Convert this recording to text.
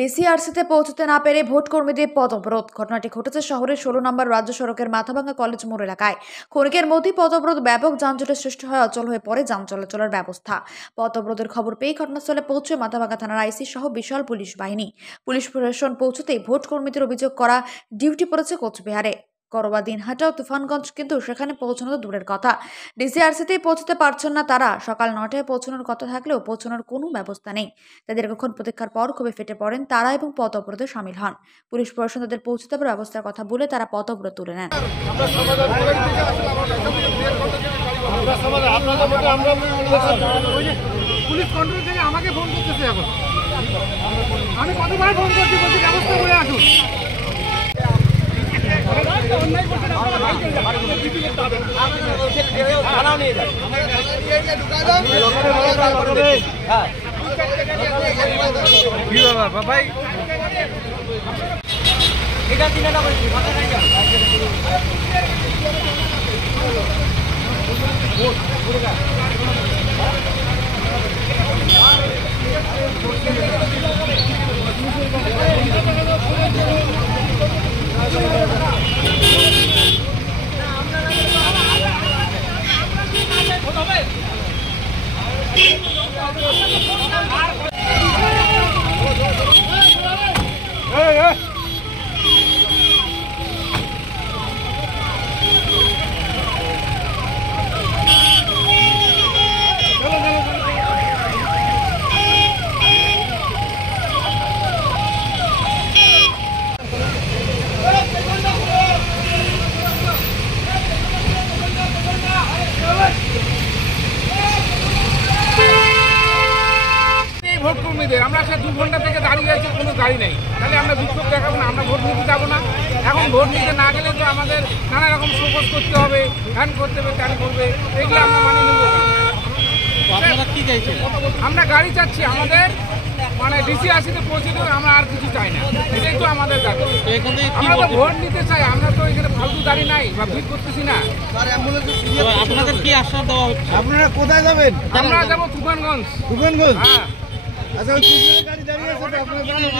ডিসিআরসিতে পৌঁছতে না পেরে ভোট কর্মীদের পথ অবরোধ। ঘটনাটি ঘটেছে শহরের 16 নম্বর রাজ্য সড়কের মাথাভাঙ্গা কলেজ মোড় এলাকায়। ক্ষণিকের মধ্যেই পথ অবরোধ, ব্যাপক যানজটের সৃষ্টি হয়, অচল হয়ে পড়ে যান চলাচলের ব্যবস্থা। পথ অবরোধের খবর পেয়ে ঘটনাস্থলে পৌঁছে মাথাভাঙ্গা থানার আইসি সহ বিশাল পুলিশ বাহিনী। পুলিশ প্রশাসন পৌঁছতেই ভোট কর্মীদের অভিযোগ করা ডিউটি পড়েছে কোচবিহারে। করবা দিনহাটা ও তুফানগঞ্জ, কিন্তু সেখানে পৌঁছানো তো দূরের কথা, ডিসিআরসিতেই পৌঁছতে পারছেন না তারা। সকাল 9টায় পৌঁছানোর কথা থাকলেও পৌঁছানোর কোনো ব্যবস্থা নেই। তাদের কখন প্রতীক্ষার পর খুবই ফেটে পড়েন তারা এবং পথ অবরোধে সামিল হন। পুলিশ প্রশাসন তাদের পৌঁছতে পারে ব্যবস্থার কথা বলে তারা পথ অবরোধ তুলে নেন। পুলিশ কন্ট্রোল থেকে আমাকে ফোন করতেছে এখন। আমি কতবার ফোন করছি, বলছি ব্যবস্থা করে আসুন। বাবাই ভোট কর্মীদের আমরা 2 ঘন্টা থেকে দাঁড়িয়ে আছি, কোনো গাড়ি নেই। তাহলে আমরা বিক্ষোভ দেখাবো না, আমরা ভোট নিতে যাবো না। এখন ভোট নিতে না গেলে তো আমাদের নানা রকম শোকজ করতে হবে, হ্যান করতে হবে, ত্যান করবে, এগুলো আমরা মানে নেব। কি চাইছেন? আমরা গাড়ি চাচ্ছি, আমাদের মানে ডিসিআরসিতে পৌঁছে দেবে, আমরা আর কিছু চাই না। এটাই তো আমাদের দাবি। আমরা তো ভোট নিতে চাই, আমরা তো এখানে ফালতু দাঁড়ি নাই বা ভিড় করতেছি না। আপনাদের কি আশ্বাস দেওয়া হচ্ছে? আপনারা কোথায় যাবেন? আমরা যাবো তুফানগঞ্জ। হ্যাঁ, আচ্ছা, গাড়ি দাঁড়িয়ে আছে।